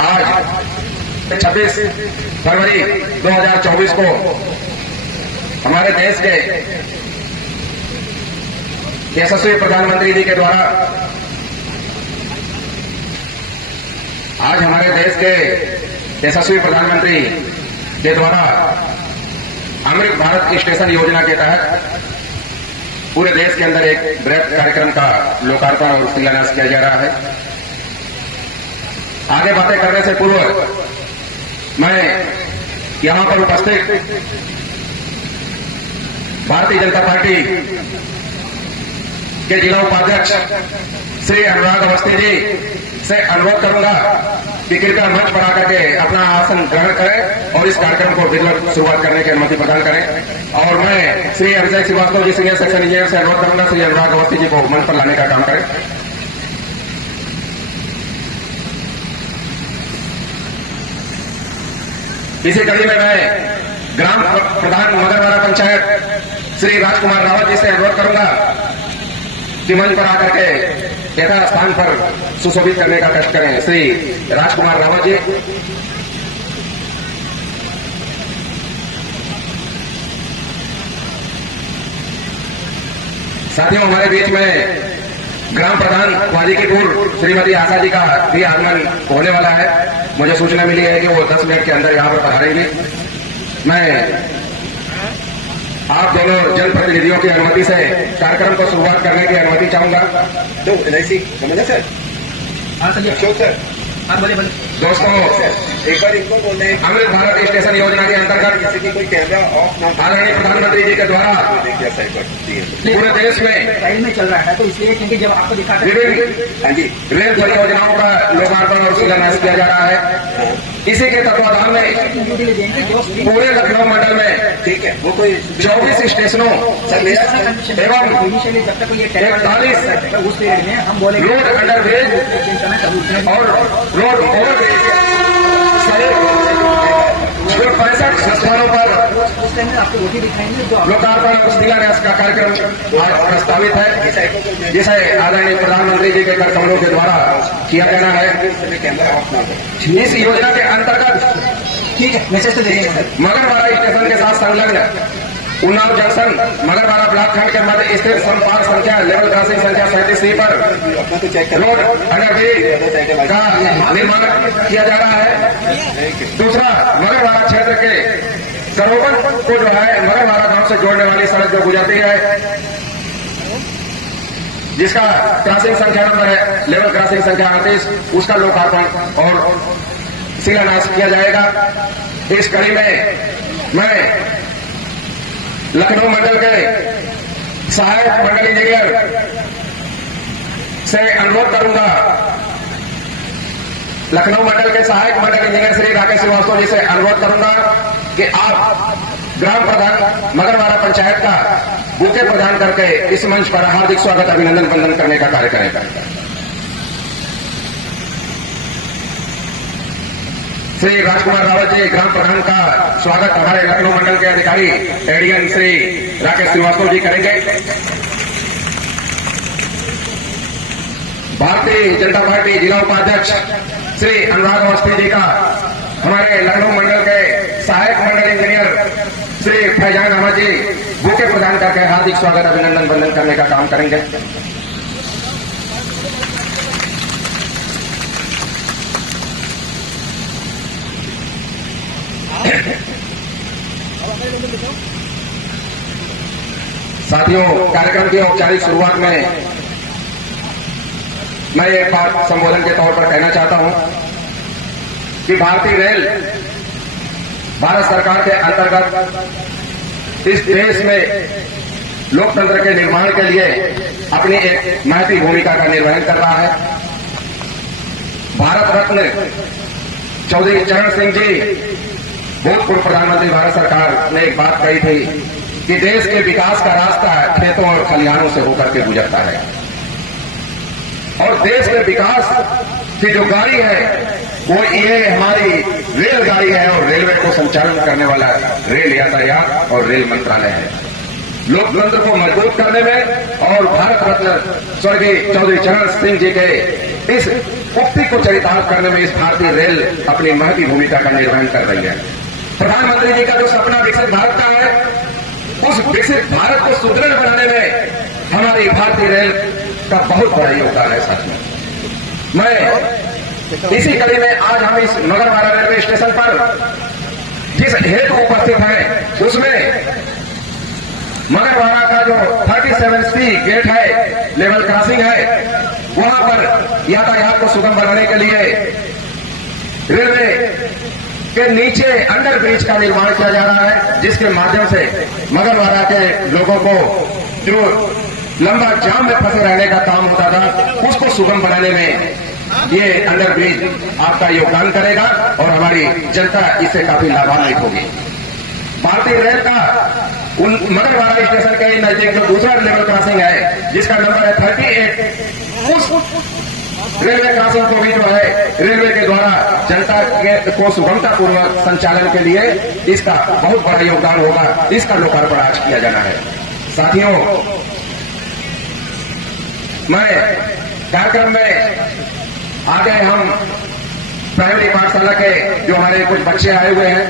आज 26 फरवरी 2024 को हमारे देश के यशस्वी प्रधानमंत्री जी के द्वारा अमृत भारत स्टेशन योजना के तहत पूरे देश के अंदर एक बृहत कार्यक्रम का लोकार्पण और शिलान्यास किया जा रहा है। आगे बातें करने से पूर्व मैं यहां पर उपस्थित भारतीय जनता पार्टी के जिला उपाध्यक्ष श्री अनुराग अवस्थी जी से अनुरोध करूंगा कि कृपया मंच पर आकर के अपना आसन ग्रहण करें और इस कार्यक्रम को विधिवत शुरुआत करने की अनुमति प्रदान करें। और मैं Shri Abhishek Srivastava ji senior section engineer से अनुरोध करूंगा श्री अनुराग अवस्थी जी को मंच पर लाने का काम करें। इसी कड़ी में मैं ग्राम प्रधान मगरवाड़ा पंचायत श्री राजकुमार रावत जी से अनुरोध करूंगा कि मंच पर आकर के यथा स्थान पर सुशोभित करने का कष्ट करें। श्री राजकुमार रावत जी। साथियों, हमारे बीच में ग्राम प्रधान वाजिकीपुर श्रीमती आशा जी का भी आगमन होने वाला है। मुझे सूचना मिली है कि वो 10 मिनट के अंदर यहां पर पधारेंगे। मैं आप दोनों जनप्रतिनिधियों की अनुमति से कार्यक्रम को शुरुआत करने की अनुमति चाहूंगा। तो एलआईसी समझा सर? हाँ सर, अशोक सर। हाँ बोले। दोस्तों, एक बार इनको बोल रहे हैं अमृत भारत स्टेशन योजना के अंतर्गत जैसे कि कोई कैमरा ऑफ ना आदरणीय प्रधानमंत्री जी के द्वारा पूरे देश में फाइल में चल रहा है, तो इसलिए क्योंकि जब आपको दिखा हाँ जी रेल परियोजनाओं का लोकार्पण और शिलान्यास किया जा रहा है। इसी के तत्वाधान में पूरे लखनऊ मंडल में ठीक है, वो कोई 24 स्टेशनों एवं 41 उस पीरियड में हम बोले रोड अंडरब्रिज और रोड ओवरब्रिज सहित 65 स्थानों पर उस टाइम में आपको वोटी दिखाएंगे जो लोकार्पण और शिलान्यास का कार्यक्रम आज प्रस्तावित है, जिसे आदरणीय प्रधानमंत्री जी के कर कमलों के द्वारा किया जाना है। कैमरा ऑफ ना हो। इस योजना के अंतर्गत ठीक है, मैसेज तो देंगे सर। मगरवाड़ा स्टेशन के साथ संलग्न उन्नाव जंक्शन मगरवाड़ा ब्लॉक खंड के मध्य स्थित संपार्क संख्या लेवल क्रॉसिंग संख्या 37 पर अपना तो चेक कर रोड अंडरब्रिज का निर्माण किया जा रहा है। दूसरा, मगरवाड़ा क्षेत्र के सरोवर को जो है मगरवाड़ा गांव से जोड़ने वाली सड़क जो गुजरती है, जिसका क्रॉसिंग संख्या नंबर है लेवल क्रॉसिंग संख्या 38, उसका लोकार्पण और शिलान्यास किया जाएगा। इस कड़ी में मैं लखनऊ मंडल के सहायक मंडल इंजीनियर से अनुरोध करूंगा, लखनऊ मंडल के सहायक मंडल इंजीनियर श्री राकेश श्रीवास्तव जी से अनुरोध करूंगा कि आप ग्राम प्रधान मगरवाड़ा पंचायत का बुके प्रदान करके इस मंच पर हार्दिक स्वागत अभिनंदन वंदन करने का कार्य करें। श्री राजकुमार रावत जी ग्राम प्रधान का स्वागत हमारे लखनऊ मंडल के अधिकारी एडीएम श्री राकेश श्रीवास्तव जी करेंगे। भारतीय जनता पार्टी जिला उपाध्यक्ष श्री अनुराग अवस्थी जी का हमारे लखनऊ मंडल के सहायक मंडल इंजीनियर श्री फैजान अहमद जी बुके प्रदान करके हार्दिक स्वागत अभिनंदन वंदन करने का काम करेंगे। साथियों, कार्यक्रम की औपचारिक शुरुआत में मैं एक बात संबोधन के तौर पर कहना चाहता हूं कि भारतीय रेल भारत सरकार के अंतर्गत इस देश में लोकतंत्र के निर्माण के लिए अपनी एक महती भूमिका का निर्वहन कर रहा है। भारत रत्न चौधरी चरण सिंह जी, भूतपूर्व प्रधानमंत्री भारत सरकार ने एक बात कही थी कि देश के विकास का रास्ता खेतों और खलिहानों से होकर के गुजरता है, और देश के विकास की जो गाड़ी है वो ये हमारी रेलगाड़ी है, और रेलवे को संचालन करने वाला रेल यातायात और रेल मंत्रालय है। लोकतंत्र को मजबूत करने में और भारत रत्न स्वर्गीय चौधरी चरण सिंह जी के इस मुक्ति को चरितार्थ करने में इस भारतीय रेल अपनी महती भूमिका का निर्वहन कर रही है। प्रधानमंत्री जी का जो सपना विकसित भारत का है, उस विकसित भारत को सुदृढ़ बनाने में हमारी भारतीय रेल का बहुत बड़ा योगदान है। साथियों, मैं इसी कड़ी में आज हम इस मगरवाड़ा रेलवे स्टेशन पर जिस हेतु उपस्थित है, उसमें मगरवाड़ा का जो 37C गेट है, लेवल क्रॉसिंग है, वहां पर यातायात को सुगम बनाने के लिए रेलवे के नीचे अंडर ब्रिज का निर्माण किया जा रहा है, जिसके माध्यम से मगरवाड़ा के लोगों को जो लंबा जाम में फंसे रहने का काम होता था, उसको सुगम बनाने में ये अंडर ब्रिज आपका योगदान करेगा और हमारी जनता इससे काफी लाभान्वित होगी। भारतीय रेल का मगरवाड़ा स्टेशन के नजदीक जो दूसरा लेवल क्रॉसिंग है, जिसका नंबर है 38, उस रेलवे क्रॉसिंग को भी जो है रेलवे के द्वारा जनता को सुगमता पूर्वक संचालन के लिए इसका बहुत बड़ा योगदान होगा। इसका लोकार्पण आज किया जाना है। साथियों, मैं कार्यक्रम में आगे हम प्राइमरी पाठशाला के जो हमारे कुछ बच्चे आए हुए हैं,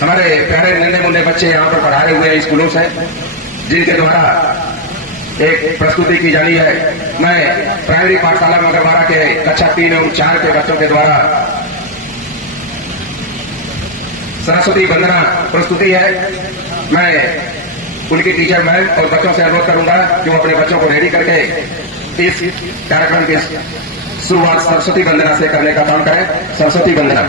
हमारे प्यारे नन्हे मुन्ने बच्चे यहां पर पढ़ाए हुए हैं स्कूलों से, जिनके द्वारा एक प्रस्तुति की जानी है। मैं प्राइमरी पाठशाला मगरवाड़ा के कक्षा 3 एवं 4 के बच्चों के द्वारा सरस्वती वंदना प्रस्तुति है। मैं उनकी टीचर मैम और बच्चों से अनुरोध करूंगा कि वो अपने बच्चों को रेडी करके इस कार्यक्रम की शुरुआत सरस्वती वंदना से करने का काम करें। सरस्वती वंदना।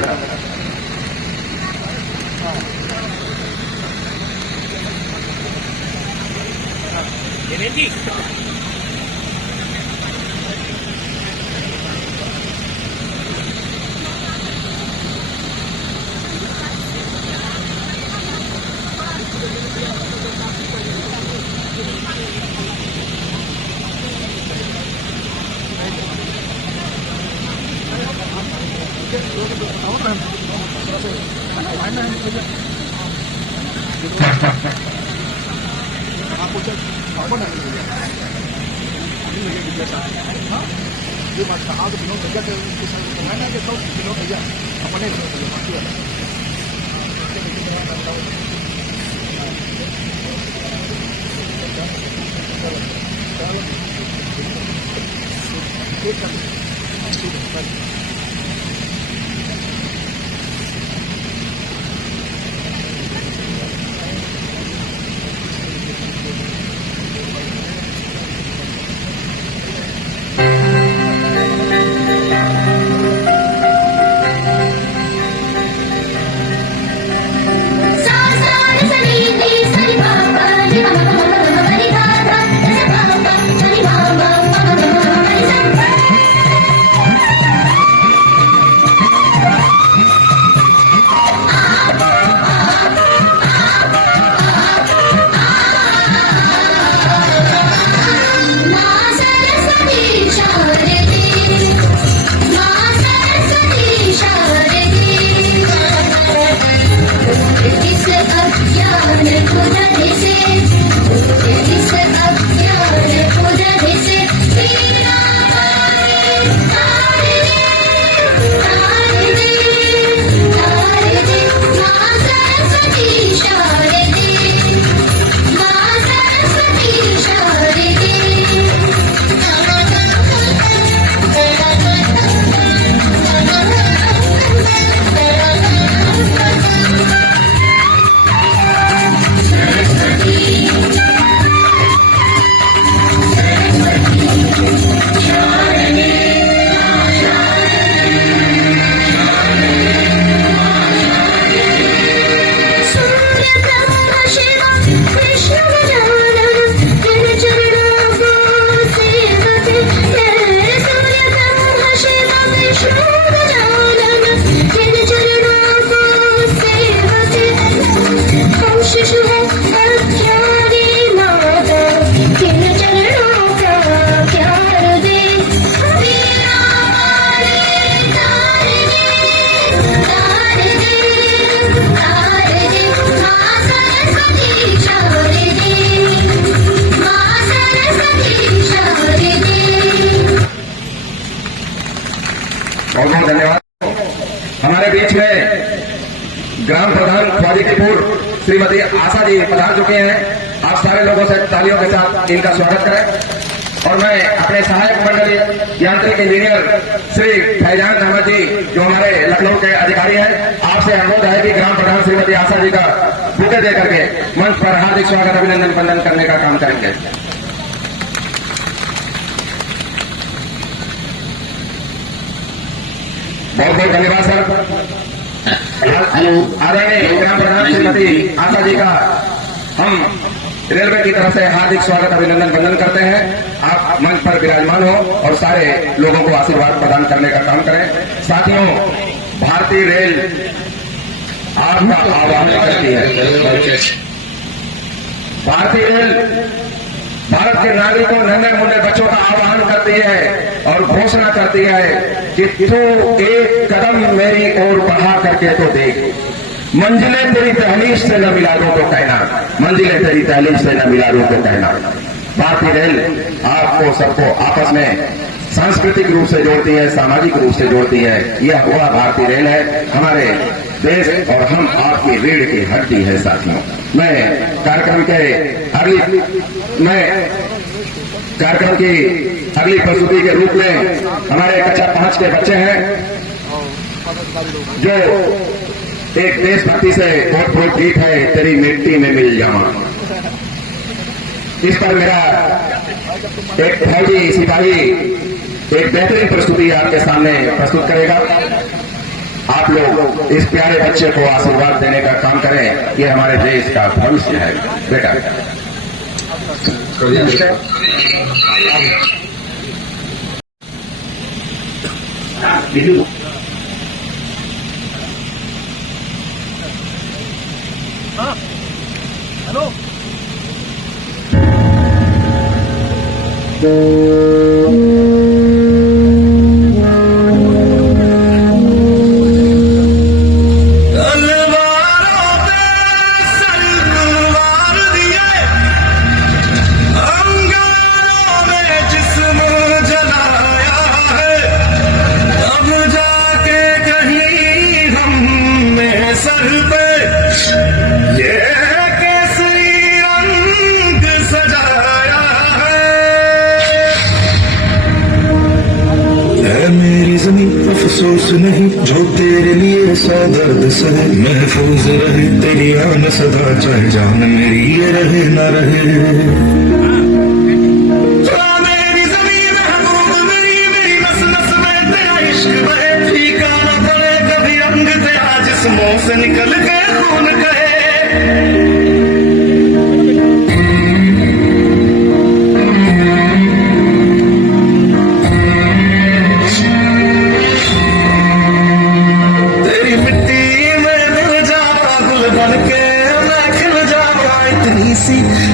हमारे बीच में ग्राम प्रधान ख्वाजीपुर श्रीमती आशा जी पधार चुके हैं। आप सारे लोगों से तालियों के साथ इनका स्वागत करें। और मैं अपने सहायक मंडलीय यांत्रिक इंजीनियर श्री फैजान अहमद जी जो हमारे लखनऊ के अधिकारी हैं, आपसे अनुरोध है कि ग्राम प्रधान श्रीमती आशा जी का बुके दे करके मंच पर हार्दिक स्वागत अभिनंदन वंदन करने का काम करेंगे। बहुत बहुत धन्यवाद सर। आदरणीय ग्राम प्रधान श्रीमती आशा जी का हम रेलवे की तरफ से हार्दिक स्वागत अभिनंदन वंदन करते हैं। आप मंच पर विराजमान हो और सारे लोगों को आशीर्वाद प्रदान करने का काम करें। साथियों, भारतीय रेल आपका आह्वान करती है। भारतीय रेल भारत के नागरिकों, नन्हे मुन्ने बच्चों का आह्वान करती है और घोषणा करती है कि तू एक कदम मेरी ओर बढ़ा करके तो देख, मंजिलें तेरी दहलीज से न मिला दूं तो कहना, मंजिलें तेरी दहलीज से न मिला दूं तो कहना। भारतीय रेल आपको सबको आपस में सांस्कृतिक रूप से जोड़ती है, सामाजिक रूप से जोड़ती है। यह वह भारतीय रेल है, हमारे देश और हम आपकी रीढ़ की हड्डी है। साथियों, मैं कार्यक्रम की अगली प्रस्तुति के रूप में हमारे कक्षा 5 के बच्चे हैं जो एक देशभक्ति से ओतप्रोत गीत है, तेरी मिट्टी में मिल जावा। इस पर मेरा एक फौजी सिपाही एक बेहतरीन प्रस्तुति आपके सामने प्रस्तुत करेगा। आप लोग इस प्यारे बच्चे को आशीर्वाद देने का काम करें। ये हमारे देश का भविष्य है। बेटा हेलो अफसोस नहीं जो तेरे लिए सौ दर्द सहे, महफूज रहे तेरी आन सदा, चाहे जान मेरी ये रहे न रहे। मेरी जमीन महबूब मेरी नस नस में तेरा इश्क बहे, फीका न पड़े कभी रंग तेरा जिस्मों से निकल के खून कहे।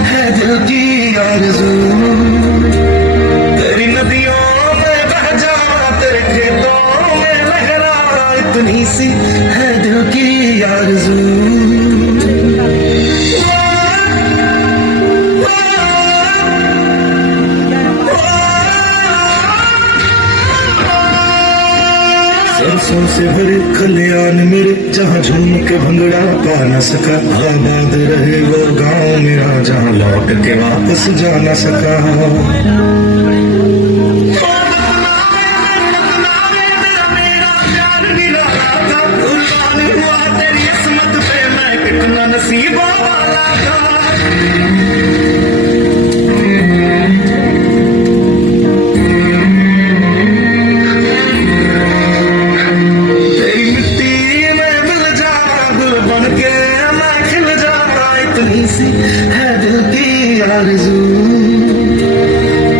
है दिल की आरज़ू, तेरी नदियों में बह जावा, तेरे खेतों में लहरावा, इतनी सी है दिल की आरज़ू। सरसों से भरे खलियान मेरे, जहाँ झूम के भंगड़ा पा न सका, आबाद रहे वो गांव मेरा, जहाँ लौट के वापस जा न सका। मेरा प्यार निराला था, कुर्बान हुआ तेरी किस्मत पे, मैं कितना नसीबों वाला था। है दिल की आरज़ू,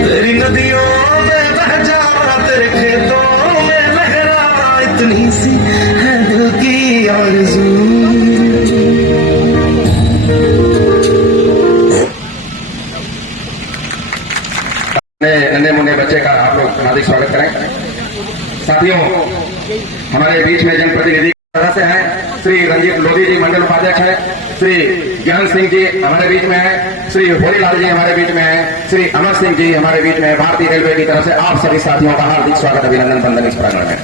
तेरी नदियों में बह जावा, तेरे खेतों में लहरावा, इतनी सी है दिल की आरज़ू। नन्हे मुन्ने बच्चे का आप लोग हार्दिक स्वागत करें। साथियों, हमारे बीच में जनप्रतिनिधि सदस्य हैं श्री रंजीत लोधी जी, मंडल उपाध्यक्ष है। श्री ज्ञान सिंह जी हमारे बीच में है। श्री होरीलाल जी हमारे बीच में है। श्री अमर सिंह जी हमारे बीच में है। भारतीय रेलवे की तरफ से आप सभी साथियों का हार्दिक स्वागत अभिनंदन वंदन इस प्रांगण में।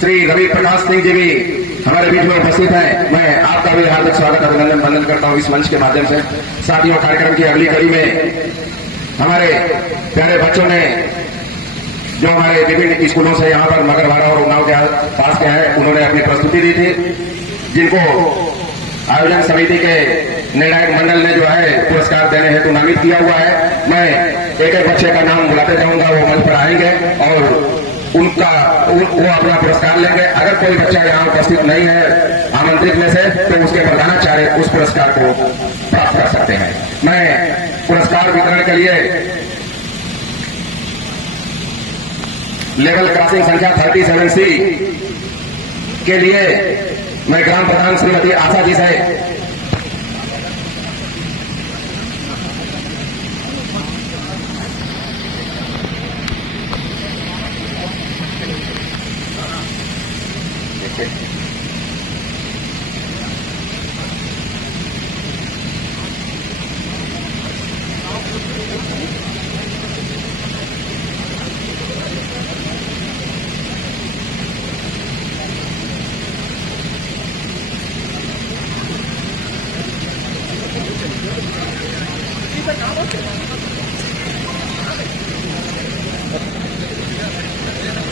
श्री रवि प्रकाश सिंह जी भी हमारे बीच में उपस्थित हैं। मैं आपका भी हार्दिक स्वागत अभिनंदन वंदन करता हूं इस मंच के माध्यम से। साथियों, कार्यक्रम की अगली कड़ी में हमारे प्यारे बच्चों ने जो हमारे विभिन्न स्कूलों से यहाँ पर मगरवाड़ा और उन्नाव के पास के हैं, उन्होंने अपनी प्रस्तुति दी थी, जिनको आयोजन समिति के निर्णायक मंडल ने जो है पुरस्कार देने हेतु नामित किया हुआ है। मैं एक एक बच्चे का नाम बुलाते जाऊंगा, वो मंच पर आएंगे और वो अपना पुरस्कार लेंगे। अगर कोई बच्चा यहाँ उपस्थित नहीं है आमंत्रित में से, तो उसके प्रधानाचार्य उस पुरस्कार को प्राप्त कर सकते हैं। मैं पुरस्कार वितरण के लिए लेवल क्रॉसिंग संख्या 37C के लिए मैं ग्राम प्रधान श्रीमती आशा जी से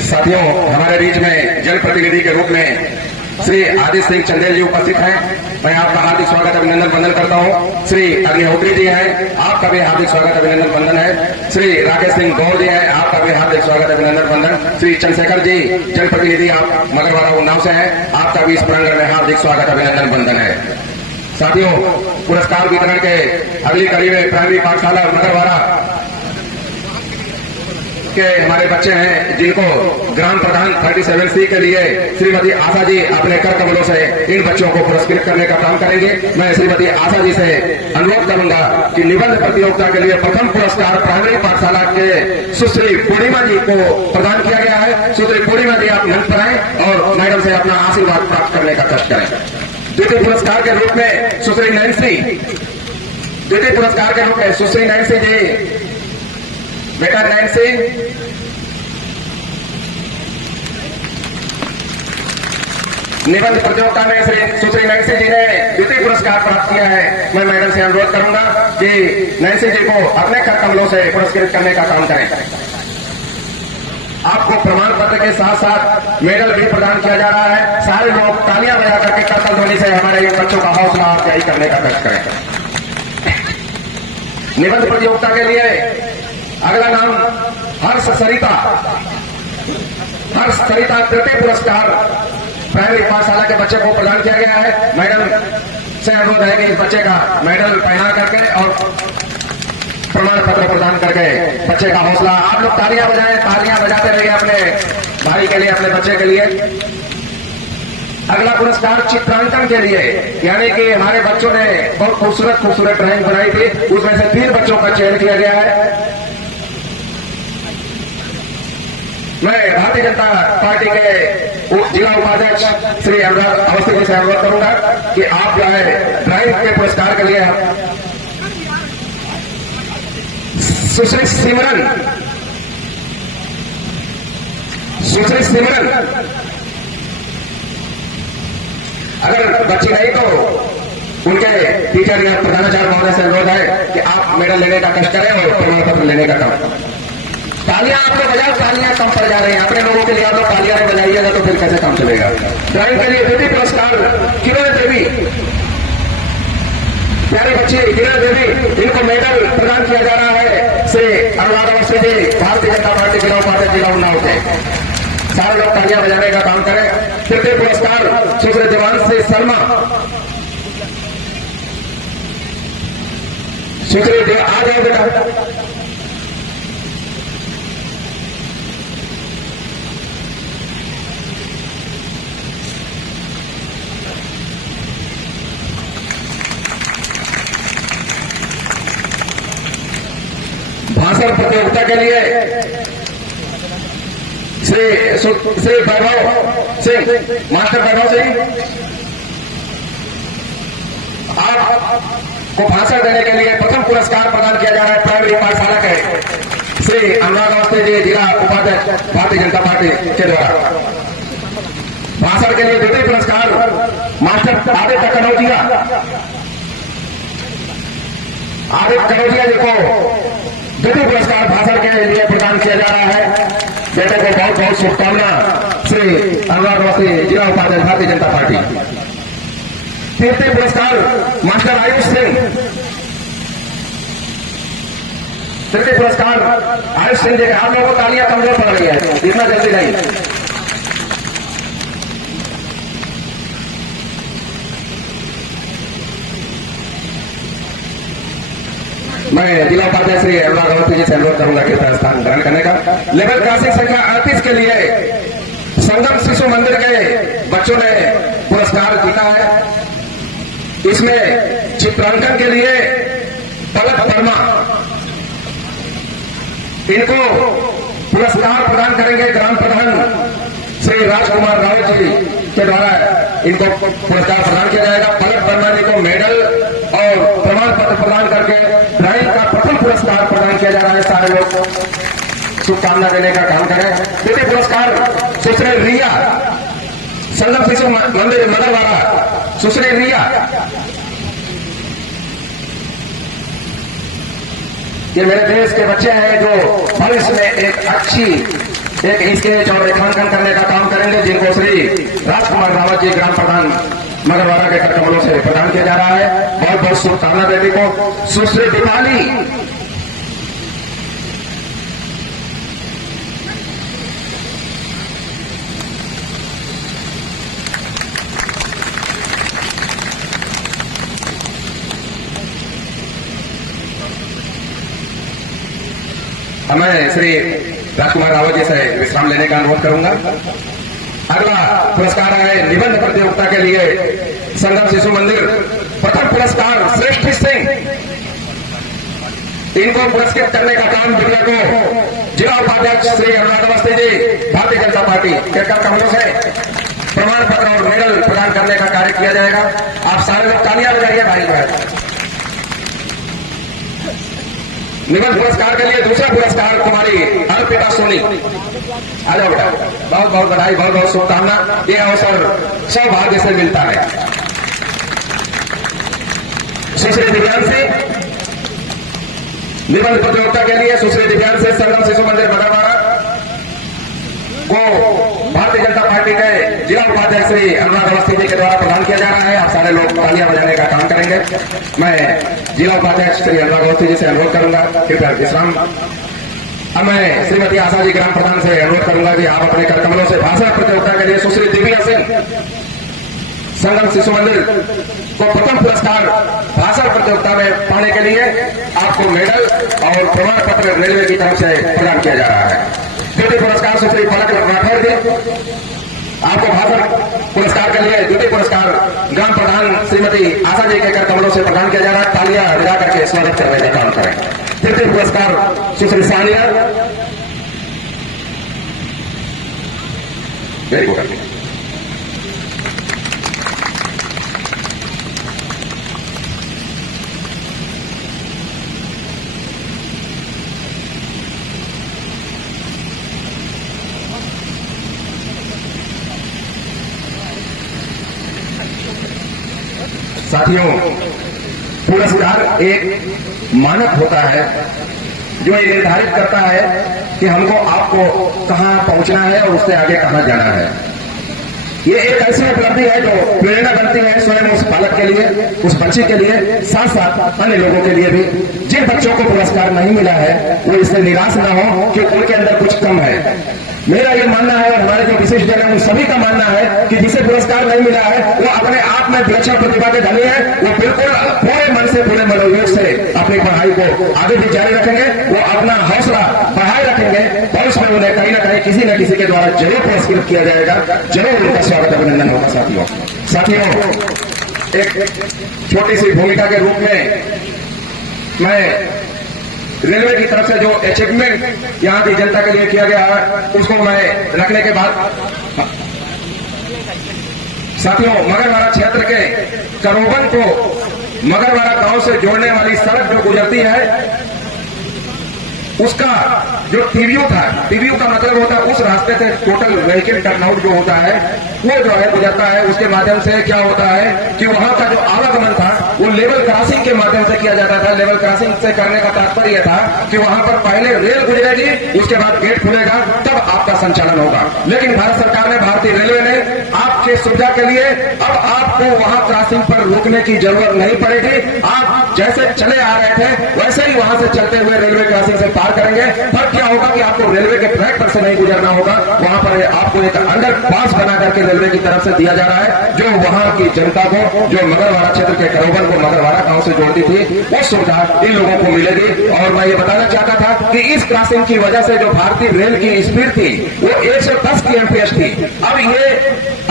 साथियों, हमारे बीच में जन प्रतिनिधि के रूप में श्री आदित्य सिंह चंदेल जी उपस्थित हैं। मैं आपका हार्दिक स्वागत अभिनंदन वंदन करता हूं। श्री अग्निहोत्री जी हैं, आपका भी हार्दिक स्वागत अभिनंदन वंदन है। श्री राकेश सिंह गौर जी हैं, आपका भी हार्दिक स्वागत अभिनंदन वंदन। श्री चंद्रशेखर जी जन प्रतिनिधि, आप मगरवाड़ा उन्नाव से हैं, आपका भी इस प्रांगण में हार्दिक स्वागत अभिनंदन वंदन है। साथियों, पुरस्कार वितरण के अगली कड़ी में प्राइमरी पाठशाला मगरवाड़ा के हमारे बच्चे हैं, जिनको ग्राम प्रधान 37C के लिए श्रीमती आशा जी अपने कर कमलों से इन बच्चों को पुरस्कृत करने का काम करेंगे। मैं श्रीमती आशा जी से अनुरोध करूंगा कि निबंध प्रतियोगिता के लिए प्रथम पुरस्कार प्राइमरी पाठशाला के सुश्री पूर्णिमा जी को प्रदान किया गया है। सुश्री पूर्णिमा जी, आप मंच पर आएं और मैडम से अपना आशीर्वाद प्राप्त करने का कष्ट करें। द्वितीय पुरस्कार के रूप में सुश्री नैन्सी, द्वितीय पुरस्कार के रूप में सुश्री नैन्सी जी, बेटा नैन्सी, निबंध प्रतियोगिता में श्री सुश्री नैन्सी जी ने द्वितीय पुरस्कार प्राप्त किया है। मैं मैडम से अनुरोध करूंगा कि नैन्सी जी को अपने कर कमलों से पुरस्कृत करने का काम करें। आपको प्रमाण पत्र के साथ साथ मेडल भी प्रदान किया जा रहा है। सारे लोग तालियां बजा करके करतल ध्वनि से हमारे इन बच्चों का हौसला अफजाई करने का कष्ट करें। निबंध प्रतियोगिता के लिए अगला नाम हर्ष सरिता, हर्ष सरिता तृतीय पुरस्कार प्राइमरी पाठशाला के बच्चे को प्रदान किया गया है। मैडम से अनुरोध है कि इस बच्चे का मेडल पहना करके और प्रमाण पत्र प्रदान करके बच्चे का हौसला, आप लोग तालियां बजाएं, तालियां बजाते रहिए अपने भाई के लिए, अपने बच्चे के लिए। अगला पुरस्कार चित्रांकन के लिए, यानी कि हमारे बच्चों ने बहुत खूबसूरत खूबसूरत ड्राइंग बनाई थी, उसमें से 3 बच्चों का चयन किया गया है। मैं भारतीय जनता पार्टी के जिला उपाध्यक्ष श्री अनुराग अवस्थी जी से अनुरोध करूंगा कि आप जो है ड्राइंग के पुरस्कार के लिए सुश्री सिमरन, सुश्री सिमरन, अगर बच्ची नहीं तो उनके टीचर या प्रधानाचार्य महोदय से अनुरोध है कि आप मेडल लेने का कष्ट करें और प्रमाण पत्र लेने का काम। तालियां आप लोग बजाओ, तालियां कम पड़ जा रही हैं। अपने लोगों के लिए आप लोग तालियां नहीं बजाइएगा तो फिर कैसे काम चलेगा। ड्राइंग के लिए द्वितीय पुरस्कार किरण देवी, प्यारे बच्चे किरण देवी, इनको मेडल प्रदान किया जा रहा है श्री अनुराग अवस्थी जी, भारतीय जनता पार्टी जिला उपाध्यक्ष जिला उन्नाव से। सारे लोग तालियां बजाने का काम करें। तृतीय पुरस्कार सुश्री देवांशी शर्मा, सुश्री आ जाओ बेटा। भाषण प्रतियोगिता के लिए श्री वैभव सिंह, मास्टर वैभव सिंह, आपको भाषण देने के लिए प्रथम पुरस्कार प्रदान किया जा रहा है प्राइमरी पाठशाला के श्री अनुराग अवस्थी जी, जिला उपाध्यक्ष भारतीय जनता पार्टी के द्वारा। भाषण के लिए द्वितीय पुरस्कार मास्टर आदित्य कनौजिया जी को द्वितीय पुरस्कार भाषण के लिए प्रदान किया जा रहा है। बेटे को बहुत बहुत शुभकामना श्री अनुराग अवस्थी, जिला उपाध्यक्ष भारतीय जनता पार्टी। तृतीय पुरस्कार मास्टर आयुष सिंह, तृतीय पुरस्कार आयुष सिंह जी के। आप लोगों को तालियां कमजोर पड़ रही है, इतना जल्दी नहीं। मैं जिला उपाध्यक्ष श्री अनुराग अवस्थी जी से अनुरोध करूंगा कृपया स्थान ग्रहण करने का। लेवल क्रॉसिंग संख्या 38 के लिए संगम शिशु मंदिर के बच्चों ने पुरस्कार जीता है। इसमें चित्रांकन के लिए पलक वर्मा, इनको पुरस्कार प्रदान करेंगे ग्राम प्रधान श्री राजकुमार राव जी के द्वारा इनको पुरस्कार प्रदान किया जाएगा। पलक वर्मा जी को मेडल और प्रमाण पत्र प्रदान करके ड्राइंग का प्रथम पुरस्कार प्रदान किया जा रहा है। सारे लोग शुभकामना देने का काम करें। द्वितीय पुरस्कार सुश्री रिया, संगम शिशु मंदिर मदरवाड़ा, सुश्री रिया, ये मेरे देश के बच्चे हैं जो भविष्य में एक अच्छी स्केच और रेखांकन करने का काम करेंगे, जिनको श्री राजकुमार रावत जी ग्राम प्रधान मगरवाड़ा के कमलों से प्रदान किया जा रहा है। बहुत बहुत शुभकामना बेटी को। सुश्री दीपाली, मैं श्री राजकुमार रावत जी से विश्राम लेने का अनुरोध करूंगा। अगला पुरस्कार है निबंध प्रतियोगिता के लिए संगम शिशु मंदिर, प्रथम पुरस्कार श्रेष्ठ सिंह, इनको पुरस्कृत करने का काम दुनिया को जिला उपाध्यक्ष श्री अनुराग अवस्थी जी भारतीय जनता पार्टी के कमलों से प्रमाण पत्र और मेडल प्रदान करने का कार्य किया जाएगा। आप सारे लोग तालियां बजाइए भाई बहन। निबंध पुरस्कार के लिए दूसरा पुरस्कार कुमारी अर्पिता सोनी, आ जाओ बेटा। बहुत बहुत बधाई, बहुत बहुत शुभकामना। ये अवसर सौभाग्य से मिलता है। सुश्री दिव्यांशी, निबंध प्रतियोगिता के लिए सुश्री दिव्यांशी संगम शिशु मंदिर मगरवाड़ा को भारतीय जनता पार्टी के जिला उपाध्यक्ष श्री अनुराग अवस्थी जी के द्वारा प्रदान किया जा रहा है। आप सारे लोग तालियां बजाने का काम करेंगे। मैं जिला उपाध्यक्ष श्री अनुराग अवस्थी जी से अनुरोध करूंगा कृपया विश्राम। अब मैं श्रीमती आशा जी ग्राम प्रधान से अनुरोध करूंगा कि आप अपने करकमलों से भाषण प्रतियोगिता के लिए सुश्री दिव्या सिंह, संगम शिशु मंदिर को प्रथम पुरस्कार भाषण प्रतियोगिता में पाने के लिए आपको मेडल और प्रमाण पत्र रेलवे की तरफ से प्रदान किया जा रहा है। द्वितीय पुरस्कार सुश्री पलक राठौर जी, आपको भाषण पुरस्कार के लिए द्वितीय पुरस्कार ग्राम प्रधान श्रीमती आशा जी के करकमलों से प्रदान किया जा रहा है। तालियां बजा करके स्वागत करने का काम करें। तृतीय पुरस्कार सुश्री सानिया, वेरी गुड। साथियों, पुरस्कार एक मानक होता है जो ये निर्धारित करता है कि हमको आपको कहां पहुंचना है और उससे आगे कहां जाना है। ये एक ऐसी उपलब्धि है जो प्रेरणा बनती है स्वयं उस बालक के लिए, उस बच्चे के लिए, साथ साथ अन्य लोगों के लिए भी। जिन बच्चों को पुरस्कार नहीं मिला है वो इससे निराश न हो कि उनके अंदर कुछ कम है। मेरा ये मानना है और हमारे जो विशिष्ट जन है उन सभी का मानना है कि जिसे पुरस्कार नहीं मिला है वो अपने आप में विलक्षण प्रतिभा के धनी है। वो बिल्कुल पूरे मन से, पूरे मनोयोग से अपनी पढ़ाई को आगे भी जारी रखेंगे। वो अपना हौसला बढ़ाए रखेंगे। भविष्य में उन्हें कहीं ना कहीं किसी न किसी के द्वारा जरूर पुरस्कृत किया जाएगा। जरूर उनका स्वागत अभिनंदन होगा। साथियों, एक छोटी सी भूमिका के रूप में मैं रेलवे की तरफ से जो अचीवमेंट यहां की जनता के लिए किया गया है उसको मैं रखने के बाद, साथियों, मगरवाड़ा क्षेत्र के करोबन को मगरवाड़ा गांव से जोड़ने वाली सड़क जो गुजरती है उसका जो टीवीयू था, टीवीयू का मतलब होता है उस रास्ते से टोटल व्हीकल टर्नआउट जो होता है वो जो है गुजरता है। उसके माध्यम से क्या होता है कि वहां का जो आवागमन था वो लेवल क्रॉसिंग के माध्यम से किया जाता था। लेवल क्रॉसिंग से करने का तात्पर्य था कि वहां पर पहले रेल गुजरेगी, उसके बाद गेट खुलेगा, तब आपका संचालन होगा। लेकिन भारत सरकार ने, भारतीय रेलवे ने आपके सुविधा के लिए अब आपको वहां क्रॉसिंग पर रुकने की जरूरत नहीं पड़ेगी। आप जैसे चले आ रहे थे वैसे ही वहां से चलते हुए रेलवे क्रॉसिंग से पार करेंगे। तब क्या होगा कि आपको रेलवे के ट्रैक पर से नहीं गुजरना होगा, वहां पर आपको एक अंडर पास बना करके रेलवे की तरफ से दिया जा रहा है, जो वहां की जनता को, जो मगरवाड़ा क्षेत्र के करोबन को मगरवाड़ा गांव से जोड़ती थी, वो सुविधा इन लोगों को मिलेगी। और मैं ये बताना चाहता था कि इस क्रॉसिंग की वजह से जो भारतीय रेल की स्पीड थी वो 110 kmph थी। अब ये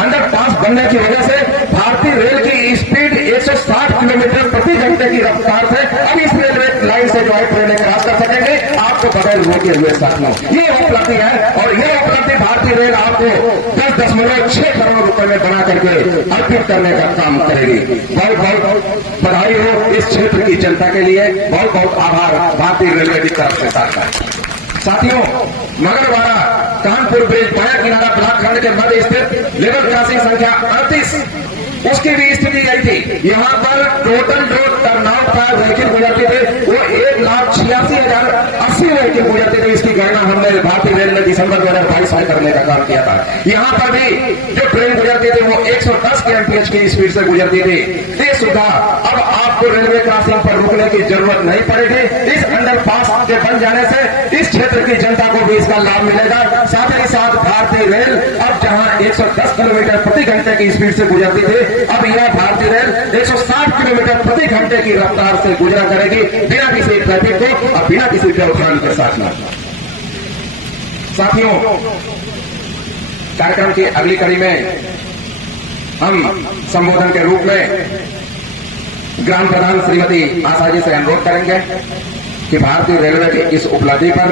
अंडर पास बनने की वजह से भारतीय रेल की स्पीड 160 किलोमीटर प्रति घंटे की रफ्तार से अब इस रेलवे लाइन से जो है ट्रेनें क्रॉस कर सकेंगे आपको बगैर रोके हुए साथियों। ये उपलब्धि है और यह उपलब्धि भारतीय रेल आपको 10.6 करोड़ रुपए में बना करके अर्पित करने का काम करेगी। बहुत बहुत बधाई हो इस क्षेत्र की जनता के लिए, बहुत बहुत आभार भारतीय रेलवे की तरफ से। साथियों, मगरवाड़ा कानपुर ब्रिज बाया किनारा ब्लॉक खंड के मध्य स्थित लेवल क्रॉसिंग संख्या 38 उसकी भी स्थिति यही थी। यहाँ पर टोटल जो टर्नआउट था व्हीकल गुजरते थे वो 1,86,080 व्हीकल गुजरते थे। इसकी गणना हमने भारतीय रेल ने दिसंबर 2022 में करने का काम किया था। यहाँ पर भी जो ट्रेन गुजरती थी वो 110 kmph की स्पीड से गुजरती थी। ये सुविधा अब आपको रेलवे क्रॉसिंग पर रुकने की जरूरत नहीं पड़ेगी। इस अंडरपास के बन जाने से इस क्षेत्र की जनता को भी इसका लाभ मिलेगा। साथ ही साथ भारतीय रेल अब जहां 110 किलोमीटर प्रति घंटे की स्पीड से गुजरती थी, अब यह भारतीय रेल 160 किलोमीटर प्रति घंटे की रफ्तार से गुजरा करेगी बिना किसी ट्रैफिक को और बिना किसी व्यवधान के साथ में। साथियों, कार्यक्रम की अगली कड़ी में हम संबोधन के रूप में ग्राम प्रधान श्रीमती आशा जी से अनुरोध करेंगे कि भारतीय रेलवे की इस उपलब्धि पर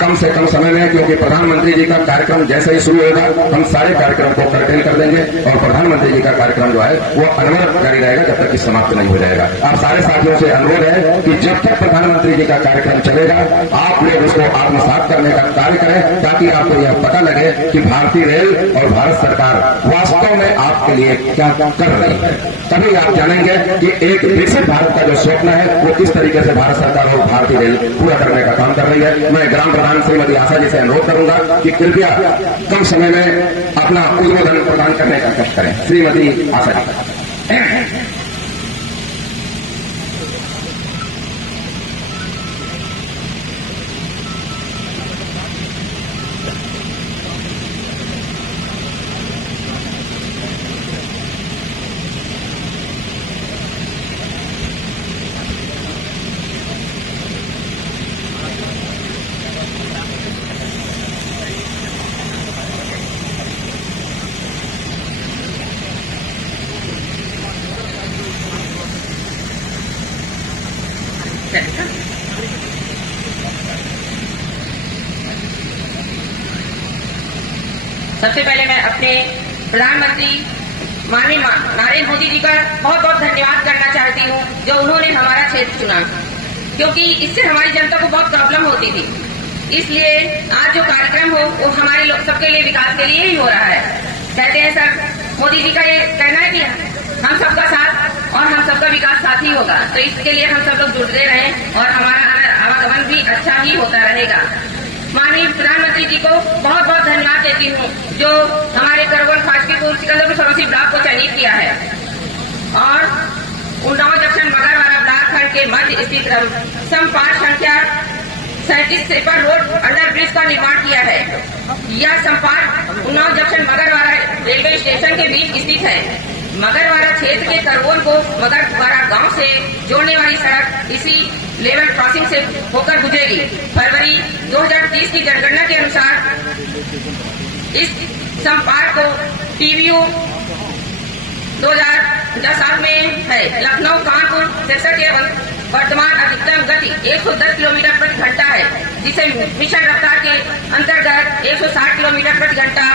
कम से कम समय में, क्योंकि प्रधानमंत्री जी का कार्यक्रम जैसे ही शुरू होगा हम सारे कार्यक्रम को कर्टेल कर देंगे और प्रधानमंत्री जी का कार्यक्रम जो है वो अनवरत जारी रहेगा जब तक कि समाप्त नहीं हो जाएगा। आप सारे साथियों से अनुरोध है कि जब तक प्रधानमंत्री जी का कार्यक्रम चलेगा आप लोग उसको आत्मसात करने का कार्य करें, ताकि आपको यह पता लगे कि भारतीय रेल और भारत सरकार वास्तव में आपके लिए क्या कर रही है। तभी आप जानेंगे कि एक विकसित भारत का जो स्वप्न है वो किस तरीके से भारत सरकार और भारतीय रेल पूरा करने का काम कर रही है। मैं ग्राम प्रधान श्रीमती आशा जी से अनुरोध करूंगा कि कृपया कम समय में अपना उद्बोधन प्रदान करने का कष्ट करें। श्रीमती आशा जी। सबसे पहले मैं अपने प्रधानमंत्री माननीय नरेंद्र मोदी जी का बहुत बहुत धन्यवाद करना चाहती हूँ, जो उन्होंने हमारा क्षेत्र चुना, क्योंकि इससे हमारी जनता को बहुत प्रॉब्लम होती थी। इसलिए आज जो कार्यक्रम हो वो हमारे लोग सबके लिए विकास के लिए ही हो रहा है। कहते हैं सर, मोदी जी का ये कहना है कि हम सबका साथ और हम सबका विकास साथ ही होगा, तो इसके लिए हम सब लोग जुड़ते रहें और हमारा आवागमन भी अच्छा ही होता रहेगा। माननीय प्रधानमंत्री जी को बहुत बहुत धन्यवाद देती हूँ, जो हमारे करवल खाजकीपुर सिकंदरपुर समस्ती ब्लॉक को चयनित किया है और उन्नाव जंक्शन मगरवाड़ा ब्लॉक खंड के मध्य स्थित संपार्क संख्या 37 रोड अंडर ब्रिज का निर्माण किया है। यह संपार्क Unnao junction Magarwada railway station के बीच स्थित है। मगरवाड़ा क्षेत्र के करवोल को मगरवाड़ा गांव से जोड़ने वाली सड़क इसी लेवल क्रॉसिंग से होकर गुजरेगी। फरवरी 2030 की जनगणना के अनुसार इस संपार्क को टीवीयू 2007 में है। लखनऊ कानपुर सेक्शन के वर्तमान अधिकतम गति 110 किलोमीटर प्रति घंटा है, जिसे मिशन रफ्तार के अंतर्गत 160 किलोमीटर प्रति घंटा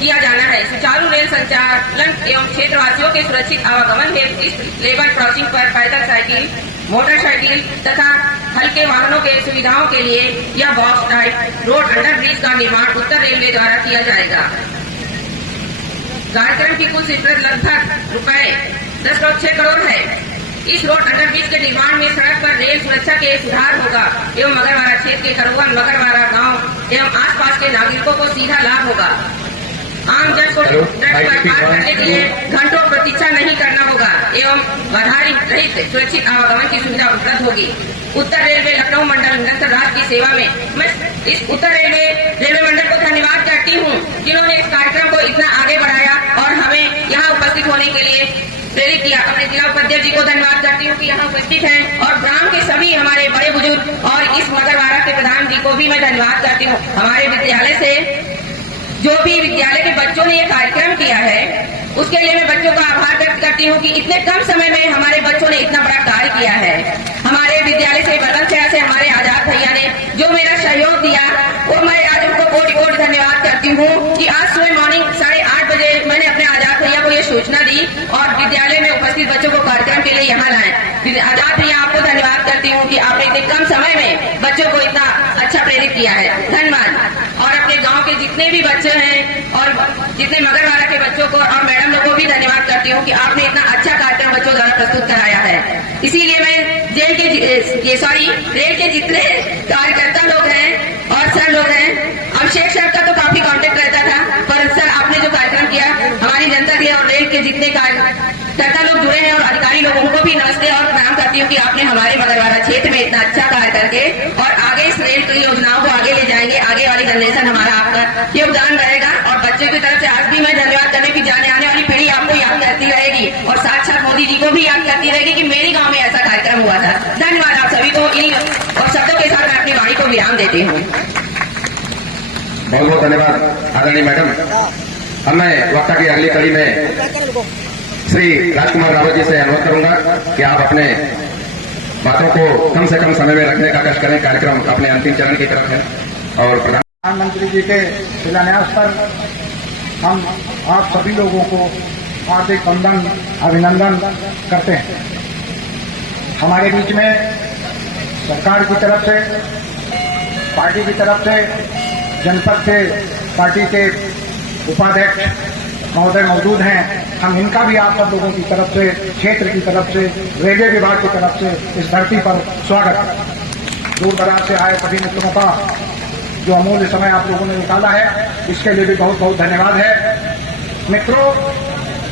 किया जाना है। सुचारू रेल संचालन एवं क्षेत्रवासियों के सुरक्षित आवागमन हेतु इस लेवल क्रॉसिंग पर पैदल, साइकिल, मोटरसाइकिल तथा हल्के वाहनों के सुविधाओं के लिए यह बॉक्स टाइप रोड अंडरब्रिज का निर्माण उत्तर रेलवे द्वारा किया जाएगा। कार्यक्रम की कुल स्वीकृत लगभग रुपए 10.6 करोड़ है। इस रोड अंडरब्रिज के निर्माण में सड़क पर रेल सुरक्षा के सुधार होगा एवं मगरवाड़ा क्षेत्र के खरगोन मगरवाड़ा गांव एवं आसपास के नागरिकों को सीधा लाभ होगा। आम जन को ट्रक पर पार करने के लिए घंटों प्रतीक्षा नहीं करना होगा एवं बाधारी रहित सुरक्षित आवागमन की सुविधा उपलब्ध होगी। उत्तर रेलवे लखनऊ मंडल निरंतर राष्ट्र की सेवा में मैं इस उत्तर रेलवे मंडल को धन्यवाद करती हूँ, जिन्होंने इस कार्यक्रम को इतना आगे बढ़ाया और हमें यहाँ उपस्थित होने के लिए प्रेरित किया। अपने जिला उपाध्यक्ष जी को धन्यवाद करती हूँ कि यहाँ उपस्थित हैं और ग्राम के सभी हमारे बड़े बुजुर्ग और इस मगरवाड़ा के प्रधान जी को भी मैं धन्यवाद करती हूँ। हमारे विद्यालय से जो भी विद्यालय के बच्चों ने ये कार्यक्रम किया है उसके लिए मैं बच्चों का आभार व्यक्त करती हूँ कि इतने कम समय में हमारे बच्चों ने इतना बड़ा कार्य किया है। हमारे विद्यालय से बदल से हमारे आजाद भैया ने जो मेरा सहयोग दिया वो मैं आज उनको कोटि कोटि धन्यवाद करती हूँ कि आज सुबह मॉर्निंग 8:30 बजे मैंने अपने आजाद भैया को ये सूचना दी और विद्यालय में उपस्थित बच्चों को कार्यक्रम के लिए यहाँ लाए। आजाद भैया आपको धन्यवाद करती हूँ कि आपने इतने कम समय में बच्चों को इतना अच्छा प्रेरित किया है। धन्यवाद। और अपने गाँव के जितने भी बच्चे हैं और जितने मगरवाड़ा के बच्चों को और मैडम लोगों को भी धन्यवाद करती हूँ कि आपने इतना अच्छा कार्यक्रम बच्चों द्वारा प्रस्तुत कराया है। इसीलिए मैं रेल के जितने कार्यकर्ता लोग हैं और सर लोग हैं, अभिषेक सर का तो काफी कांटेक्ट रहता था, पर सर आपने जो कार्यक्रम किया हमारी जनता के और रेल के जितने कार्यकर्ता लोग जुड़े हैं और अधिकारी लोग उनको भी नमस्ते और प्रणाम करती हूँ कि आपने हमारे मगरवाड़ा क्षेत्र में इतना अच्छा कार्य करके और आगे इस रेल की योजनाओं को आगे ले जाएंगे। आगे वाली जनरेशन हमारा आपका योगदान रहेगा और बच्चों की तरफ से आज भी मैं धन्यवाद करने की जाने आने वाली पीढ़ी आपको याद करती रहेगी और साक्षात मोदी जी को भी याद करती रहेगी कि मेरे गाँव में ऐसा कार्यक्रम हुआ था। धन्यवाद आप सभी को। इन और शब्दों के साथ मैं अपनी वाणी को विराम देती हूँ। बहुत बहुत धन्यवाद आदरणीय मैडम। अब मैं वक्ता की अगली कड़ी में श्री राजकुमार रावत जी से अनुरोध करूंगा कि आप अपने बातों को कम से कम समय में रखने का कष्ट करें। कार्यक्रम अपने अंतिम चरण की तरफ है और प्रधानमंत्री जी के शिलान्यास पर हम आप सभी लोगों को हार्दिक वंदन अभिनंदन करते हैं। हमारे बीच में सरकार की तरफ से, पार्टी की तरफ से, जनपद से पार्टी के उपाध्यक्ष महोदय मौजूद हैं। हम इनका भी आप सब लोगों की तरफ से, क्षेत्र की तरफ से, रेलवे विभाग की तरफ से इस धरती पर स्वागत। दूर दराज से आए सभी मित्रों का जो अमूल्य समय आप लोगों ने निकाला है इसके लिए भी बहुत बहुत धन्यवाद है। मित्रों,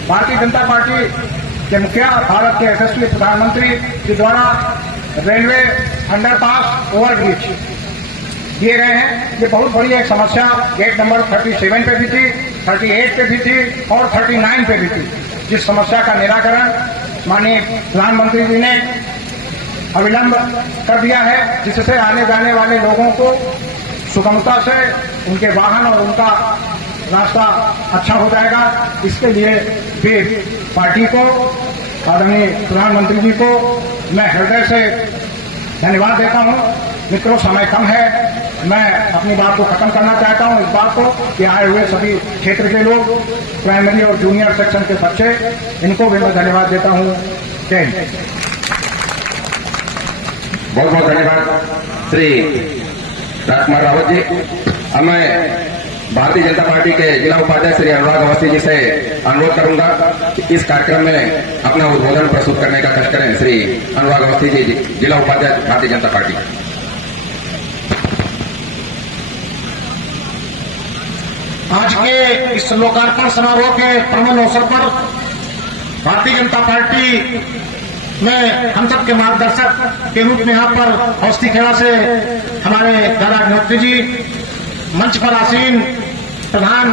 भारतीय जनता पार्टी के मुखिया, भारत के यशस्वी प्रधानमंत्री के द्वारा रेलवे अंडरपास ओवरब्रिज दिए गए हैं। ये बहुत बड़ी एक समस्या गेट नंबर 37 पे भी थी, 38 पे भी थी और 39 पे भी थी, जिस समस्या का निराकरण माननीय प्रधानमंत्री जी ने अविलंब कर दिया है, जिससे आने जाने वाले लोगों को सुगमता से उनके वाहन और उनका रास्ता अच्छा हो जाएगा। इसके लिए भी पार्टी को, आदरणीय प्रधानमंत्री जी को मैं हृदय से धन्यवाद देता हूं। मित्रों, समय कम है, मैं अपनी बात को खत्म करना चाहता हूं इस बात को कि आए हुए सभी क्षेत्र के लोग, प्राइमरी और जूनियर सेक्शन के बच्चे, इनको भी मैं धन्यवाद देता हूं। जय हिंद। बहुत बहुत धन्यवाद श्री राजकुमार रावत जी। अब मैं भारतीय जनता पार्टी के जिला उपाध्यक्ष श्री अनुराग अवस्थी जी से अनुरोध करूंगा कि इस कार्यक्रम में अपना उद्बोधन प्रस्तुत करने का कष्ट करें। श्री अनुराग अवस्थी जी, जिला उपाध्यक्ष भारतीय जनता पार्टी। आज के इस लोकार्पण समारोह के प्रमुख अवसर पर भारतीय जनता पार्टी में हम सब के मार्गदर्शक के रूप में यहाँ पर अवस्थी खेड़ा से हमारे दादा अग्निहोत्री जी, मंच पर आसीन प्रधान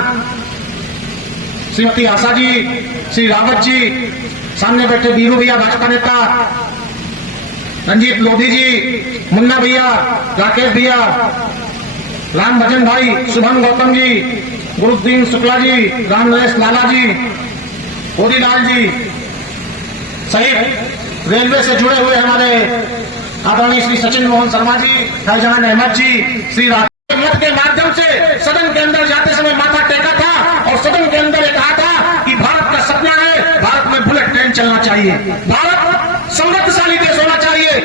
श्रीमती आशा जी, श्री रावत जी, सामने बैठे बीरू भैया भाजपा नेता, रंजीत लोधी जी, मुन्ना भैया, राकेश भैया, राम भजन भाई, शुभम गौतम जी, गुरुद्दीन शुक्ला जी, राम नरेश लाला जी, होरीलाल जी सहित रेलवे से जुड़े हुए हमारे आदरणीय श्री सचिन मोहन शर्मा जी, फैजान अहमद जी, श्री मत के माध्यम से सदन के अंदर जाते समय माथा टेका था और सदन के अंदर कहा था कि भारत का सपना है, भारत में बुलेट ट्रेन चलना चाहिए, भारत समृद्धशाली देश होना चाहिए,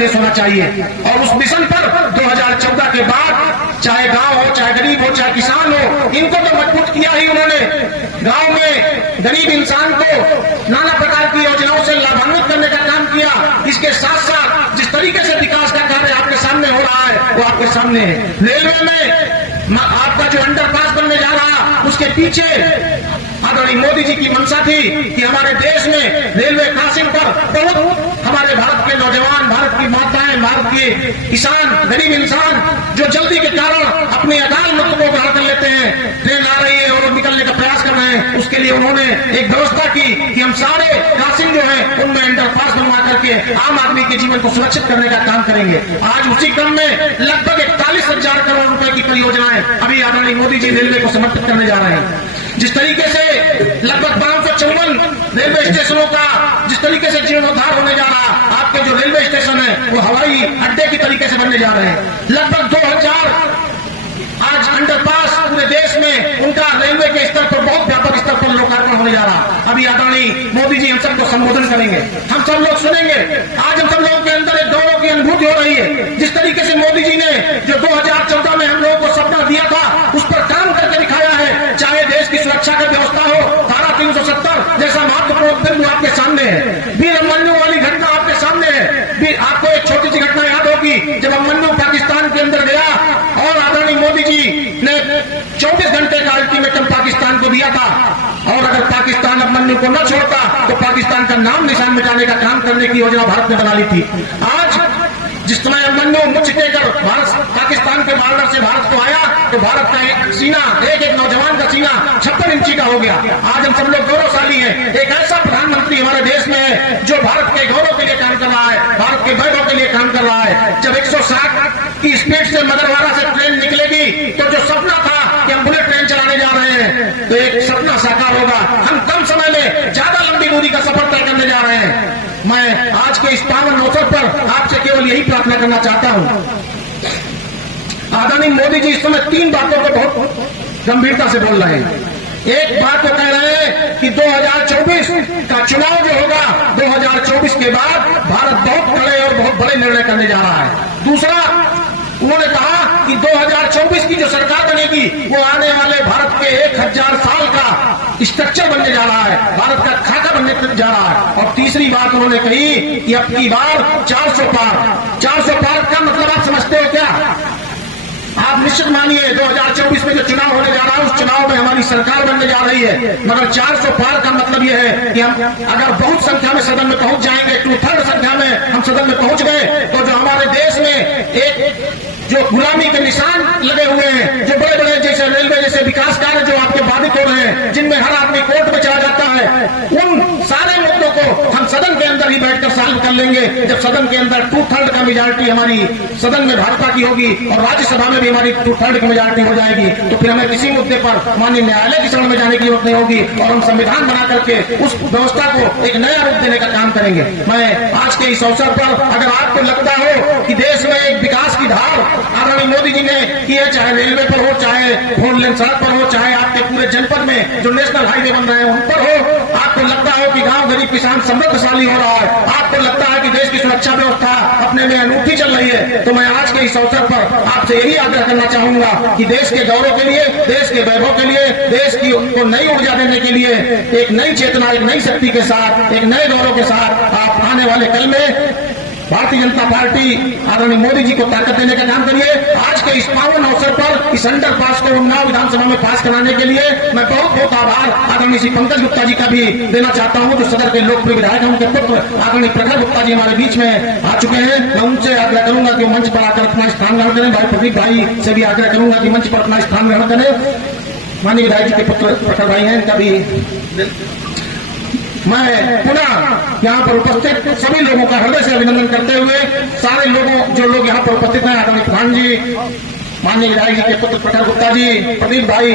देश होना चाहिए। और उस मिशन पर 2014 के बाद चाहे गांव हो, चाहे गरीब हो, चाहे किसान हो, इनको तो मजबूत किया ही उन्होंने। गांव में गरीब इंसान को नाना प्रकार की योजनाओं से लाभान्वित करने का काम किया। इसके साथ साथ जिस तरीके से विकास का कार्य आपके सामने हो रहा है वो आपके सामने है। रेलवे में आपका जो अंडरपास बनने जा रहा, उसके पीछे आदरणीय मोदी जी की मंशा थी कि हमारे देश में रेलवे क्रॉसिंग पर बहुत हमारे भारत के नौजवान, भारत की माताएं, भारत के किसान, गरीब इंसान जो जल्दी के कारण अपनी अकाल मृत्यु को ग्रहण कर लेते हैं, ट्रेन आ रही है और निकलने का प्रयास कर रहे हैं, उसके लिए उन्होंने एक व्यवस्था की कि हम सारे क्रॉसिंग जो है उनमें अंडरपास बनवा करके आम आदमी के जीवन को सुरक्षित करने का काम करेंगे। आज उसी क्रम में लगभग 41,000 करोड़ रुपए की परियोजनाएं अभी आदरणीय मोदी जी रेलवे को समर्पित करने जा रहे हैं। जिस तरीके से लगभग 554 रेलवे स्टेशनों का जिस तरीके से जीर्णोद्धार होने जा रहा, आपके जो रेलवे स्टेशन है वो हवाई अड्डे की तरीके से बनने जा रहे हैं। लगभग 2000 आज अंडरपास पूरे देश में उनका रेलवे के स्तर पर बहुत व्यापक स्तर पर लोकार्पण होने जा रहा। अभी आदरणीय मोदी जी हम सबको संबोधन करेंगे, हम सब लोग सुनेंगे। आज हम सब लोगों के अंदर एक गौरव की अनुभूति हो रही है। जिस तरीके से मोदी जी ने जो 2014 में हम लोगों को सपना दिया था उस पर काम करके दिखाया है। चाहे देश की सुरक्षा की व्यवस्था हो, धारा 370 जैसा महत्वपूर्ण बिंदु आपके सामने है। वीर अभिमन्यु वाली घटना आपके सामने है। आपको एक छोटी सी घटना याद होगी, जब अभिमन्यु पाकिस्तान के अंदर गया और आदरणीय मोदी जी ने 24 घंटे का अल्टीमेटम पाकिस्तान को दिया था, और अगर पाकिस्तान अभिमन्यु को न छोड़ता तो पाकिस्तान का नाम निशान मिटाने का काम करने की योजना भारत ने बना ली थी। आज जिस समय अभिमन्यु मुझ देकर पाकिस्तान के बॉर्डर से भारत को आया तो भारत का एक सीना, एक नौजवान का सीना 56 इंची का हो गया। आज हम सब लोग गौरवशाली हैं। एक ऐसा प्रधानमंत्री हमारे देश में है जो भारत के गौरव के लिए काम कर रहा है, भारत के वैभव के लिए काम कर रहा है। जब 160 की स्पीड से मगरवाड़ा से ट्रेन निकलेगी तो जो सपना था कि हम बुलेट ट्रेन चलाने जा रहे हैं तो एक सपना साकार होगा। हम कम समय में ज्यादा लंबी दूरी का सफर तय करने जा रहे हैं। मैं आज के इस पावन अवसर पर आपसे केवल यही प्रार्थना करना चाहता हूं। आदरणीय मोदी जी इस समय 3 बातों को बहुत गंभीरता से बोल रहे हैं। एक बात तो कह रहे हैं कि 2024 का चुनाव जो होगा, 2024 के बाद भारत बहुत कड़े और बहुत बड़े निर्णय करने जा रहा है। दूसरा, उन्होंने कहा कि 2024 की जो सरकार बनेगी वो आने वाले भारत के 1000 साल का स्ट्रक्चर बनने जा रहा है, भारत का खाका बनने जा रहा है। और तीसरी बात उन्होंने कही कि अब की बार 400 पार का मतलब आप समझते हो क्या? आप निश्चित मानिए 2024 में जो चुनाव होने जा रहा है उस चुनाव में हमारी सरकार बनने जा रही है, मगर 400 पार का मतलब यह है कि हम अगर बहुत संख्या में सदन में पहुंच जाएंगे, 2/3 संख्या में हम सदन में पहुंच गए तो जो हमारे देश में एक जो गुलामी के निशान लगे हुए हैं, जो बड़े बड़े जैसे रेलवे जैसे विकास कार्य जो आपके बाधित हो रहे हैं, जिनमें हर आदमी कोर्ट में चला जाता है, उन सारे मुद्दों को हम सदन के अंदर ही बैठकर सॉल्व कर लेंगे। जब सदन के अंदर 2/3 का मेजॉरिटी हमारी सदन में भाजपा की होगी और राज्यसभा में भी हमारी 2/3 की मेजॉरिटी हो जाएगी तो फिर हमें किसी मुद्दे पर माननीय न्यायालय की शरण में जाने की जरूरत नहीं होगी और हम संविधान बना करके उस व्यवस्था को एक नया रूप देने का काम करेंगे। मैं आज के इस अवसर पर अगर आपको लगता हो कि देश में एक विकास की धार आदरणीय मोदी जी ने की है, चाहे रेलवे पर हो, चाहे 4 लेन सड़क पर हो, चाहे आपके पूरे जनपद में जो नेशनल हाईवे बन रहे हैं उन पर हो, आपको लगता हो कि गांव गरीब किसान समृद्धशाली हो रहा है, आपको लगता है कि देश की सुरक्षा व्यवस्था अपने में अनूठी चल रही है, तो मैं आज के इस अवसर पर आपसे यही आग्रह करना चाहूंगा कि देश के गौरव के लिए, देश के वैभव के लिए, देश की को नई ऊर्जा देने के लिए एक नई चेतना, एक नई शक्ति के साथ, एक नए गौरव के साथ आप आने वाले कल में भारतीय जनता पार्टी आदरणीय मोदी जी को ताकत देने का काम करिए। आज के इस पावन अवसर पर इस अंडरपास को उन्नाव विधानसभा में पास कराने के लिए मैं बहुत बहुत आभार आदरणीय श्री पंकज गुप्ता जी का भी देना चाहता हूं, जो सदर के लोकप्रिय विधायक हैं। उनके पुत्र आदरणीय प्रखर गुप्ता जी हमारे बीच में आ चुके हैं। मैं उनसे आग्रह करूंगा कि मंच पर आकर अपना स्थान ग्रहण करें। भाई प्रदीप भाई से भी आग्रह करूंगा कि मंच पर अपना स्थान ग्रहण करें। माननीय विधायक जी के पुत्र प्रखर भाई हैं, इनका भी मैं पुनः यहाँ पर उपस्थित सभी लोगों का हृदय से अभिनंदन करते हुए सारे लोगों जो लोग यहाँ पर उपस्थित हैं, आदरणीय प्रधान जी, माननीय विधायक जी के पुत्र प्रखर गुप्ता जी, प्रदीप भाई,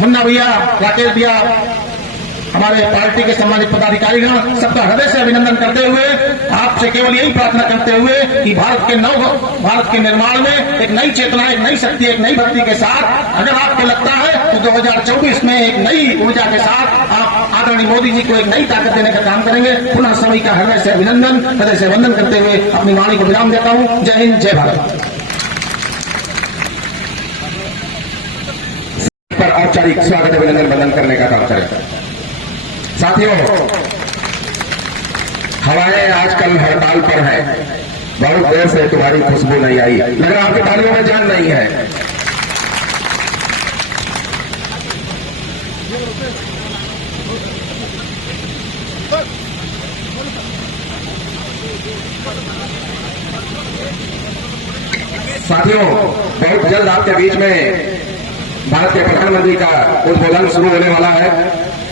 मुन्ना भैया, राकेश भैया, हमारे पार्टी के सम्मानित पदाधिकारीगण सबका हृदय से अभिनंदन करते हुए आपसे केवल यही प्रार्थना करते हुए कि भारत के निर्माण में एक नई चेतना, एक नई शक्ति, एक नई भक्ति के साथ अगर आपको लगता है तो 2024 में एक नई ऊर्जा के साथ आप आदरणीय मोदी जी को एक नई ताकत देने का काम करेंगे। पुनः सभी का हृदय से अभिनंदन, हृदय से वंदन करते हुए अपनी वाणी को विराम देता हूँ। जय हिंद, जय भारत। पर औपचारिक स्वागत अभिनंदन वंदन करने का काम करें। साथियों, हवाएं आजकल हड़ताल पर है। बहुत देर से तुम्हारी खुशबू नहीं आई, लग रहा आपकी तालियों में जान नहीं है। साथियों, बहुत जल्द आपके बीच में भारत के प्रधानमंत्री का उद्बोधन शुरू होने वाला है।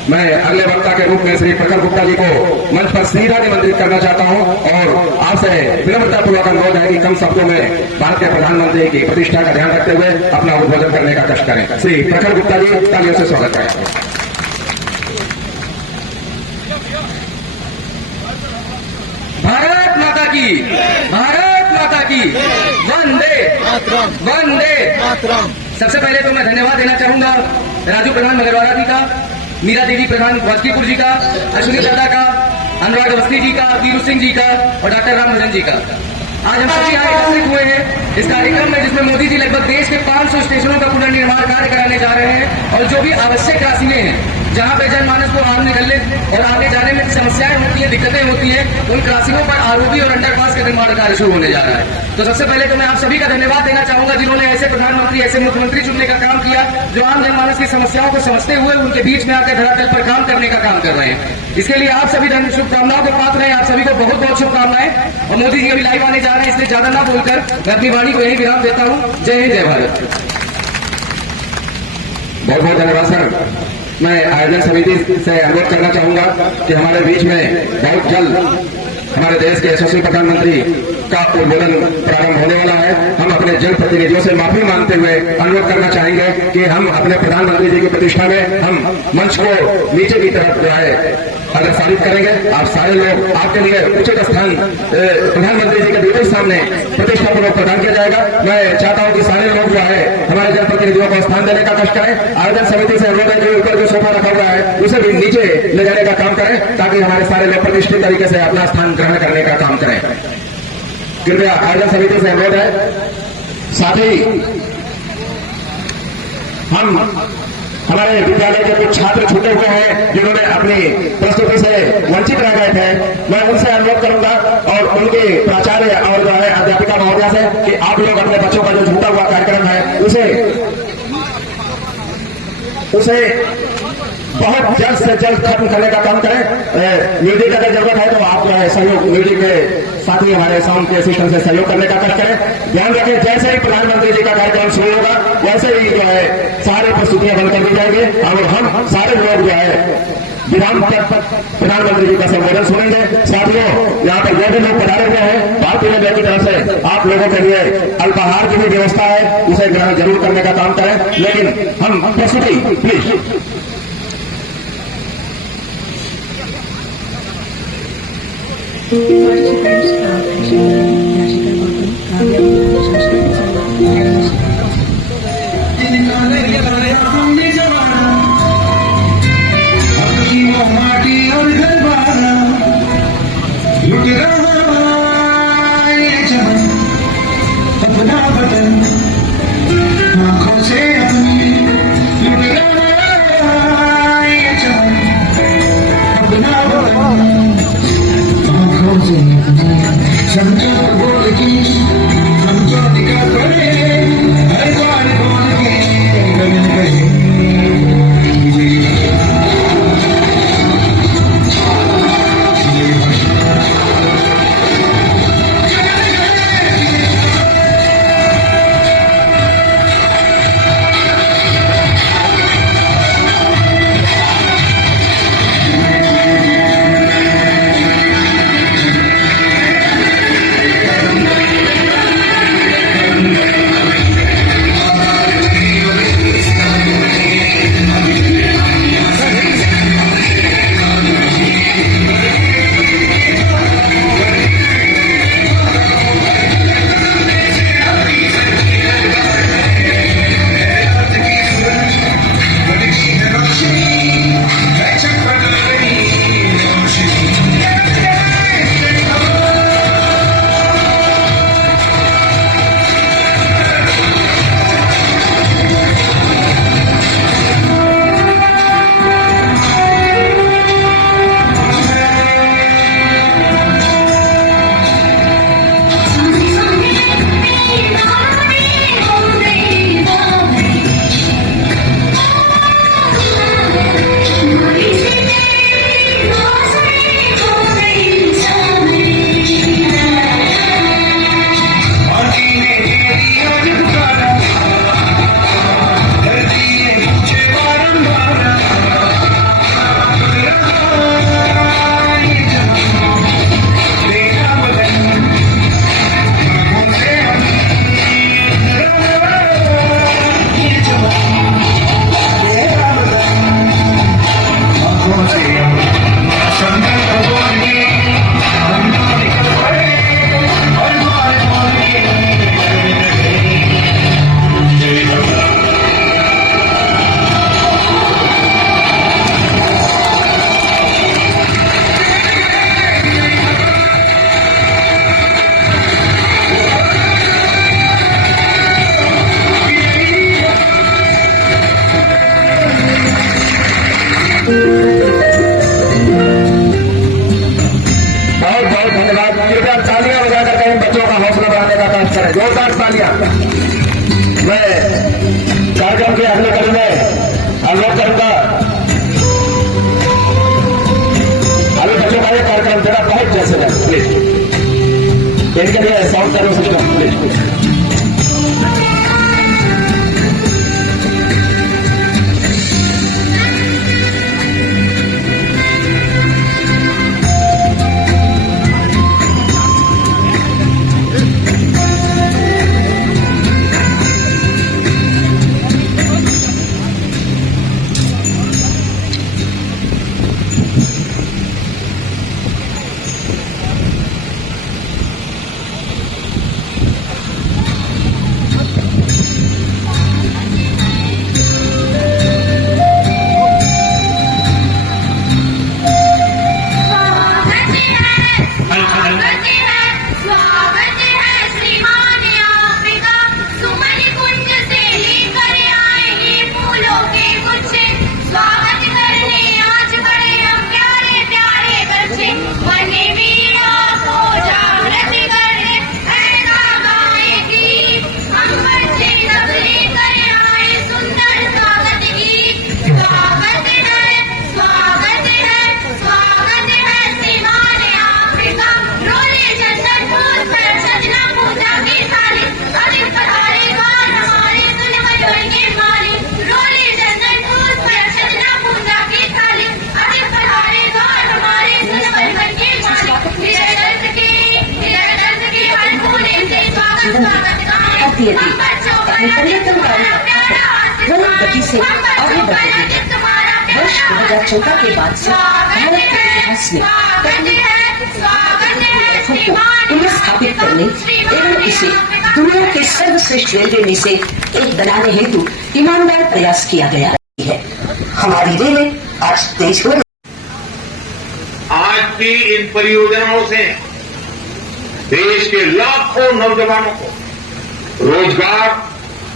मैं अगले वक्ता के रूप में श्री प्रखर गुप्ता जी को मंच पर सीधा निमंत्रित करना चाहता हूं और आपसे विनम्रतापूर्वक अनुरोध है कि कम शब्दों में भारत के प्रधानमंत्री की प्रतिष्ठा का ध्यान रखते हुए अपना उद्बोधन करने का कष्ट करें। श्री प्रखर गुप्ता जी, तालियों से स्वागत करें। भारत माता की, भारत माता की, वंदे वंदे। सबसे पहले तो मैं धन्यवाद देना चाहूंगा राजू प्रधान मगरवाला जी का, मीरा देवी प्रधान वाजकीपुर जी का, अश्विनी दादा का, अनुराग अवस्थी जी का, वीरू सिंह जी का और डॉक्टर राम भजन जी का। आज हम सभी यहाँ एकत्रित हुए हैं इस कार्यक्रम में जिसमें मोदी जी लगभग देश के 500 स्टेशनों का पुनर्निर्माण कार्य कराने जा रहे हैं और जो भी आवश्यक राशियां हैं जहां पे जनमानस को आम निकलने और आगे जाने में समस्याएं होती है, दिक्कतें होती है, उन क्रॉसिंगों पर आरओबी और अंडरपास का निर्माण कार्य शुरू होने जा रहा है। तो सबसे पहले तो मैं आप सभी का धन्यवाद देना चाहूंगा जिन्होंने ऐसे प्रधानमंत्री, ऐसे मुख्यमंत्री चुनने का काम किया जो आम जनमानस की समस्याओं को समझते हुए उनके बीच में आकर धरातल पर काम करने का काम कर रहे हैं। इसके लिए आप सभी शुभकामनाओं के पात्र हैं। आप सभी को बहुत बहुत शुभकामनाएं। और मोदी जी अभी लाइव आने जा रहे हैं, इसलिए ज्यादा ना बोलकर मैं अपनी वाणी को यही विराम देता हूं। जय हिंद, जय भारत। बहुत बहुत धन्यवाद सर। मैं आयोजन समिति से अनुरोध करना चाहूंगा कि हमारे बीच में बहुत जल्द हमारे देश के यशस्वी प्रधानमंत्री का उद्बोधन प्रारंभ होने वाला है। हम अपने जनप्रतिनिधियों से माफी मांगते हुए अनुरोध करना चाहेंगे कि हम अपने प्रधानमंत्री जी की प्रतिष्ठा में हम मंच को नीचे की तरफ जो है अग्रसारित करेंगे। आप सारे लोग, आपके लिए उचित स्थान प्रधानमंत्री जी के बिल्कुल सामने प्रतिष्ठापूर्वक प्रदान किया जाएगा। मैं चाहता हूं कि सारे लोग जो है हमारे जनप्रतिनिधियों को स्थान देने का कष्ट करें। आयोजन समिति से अनुरोध है कि ऊपर जो सोफा रखा हुआ है उसे भी नीचे ले जाने का काम करें ताकि हमारे सारे लोग प्रतिष्ठित तरीके से अपना स्थान ग्रहण करने का काम करें। कृपया आयोजन समिति से अनुरोध है। साथ ही हम हमारे विद्यालय के कुछ छात्र छूटे हुए हैं जिन्होंने अपनी प्रस्तुति से वंचित रह गए थे। मैं उनसे अनुरोध करूंगा और उनके प्राचार्य और जो है अध्यापिका महोदया से कि आप लोग अपने बच्चों का जो छूटा हुआ कार्यक्रम है उसे बहुत जल्द से जल्द खत्म करने का काम करें। म्यूजिक अगर जरूरत है तो आप जो है सहयोग, म्यूजिक के साथ ही हमारे साउंड के सिस्टम से सहयोग करने का कष्ट करें। ध्यान रखें, जैसे ही प्रधानमंत्री जी का कार्यक्रम शुरू होगा वैसे ही जो है सारे प्रस्तुतियां बंद कर दी जाएंगे और हम सारे लोग जो है विराम पर प्रधानमंत्री जी का संबोधन सुनेंगे। साथियों, यहाँ पर जो भी लोग पधारे हुए हैं भारतीय रेलवे की तरफ से आप लोगों के लिए अल्पाहार की भी व्यवस्था है, उसे ग्रहण जरूर करने का काम करें। लेकिन हम प्रस्तुति प्लीज माटी और घर वाला लुट रहा ये चमन अपना बदन आंखों से अपनी लुट रहा ये चमन अपना बदन आंखों से अपनी समझो साउंड करो सिस्टम। अपने पर्यटन कार्य गति से आगे बढ़ेगी। वर्ष 2014 के बाद से भारत के इतिहास में पुनः स्थापित करने एवं इसे दुनिया के सर्वश्रेष्ठ रेलवे में से एक बनाने हेतु ईमानदार प्रयास किया गया है। हमारी रेलवे आज तेज हो रही। आज की इन परियोजनाओं से देश के लाखों नौजवानों को रोजगार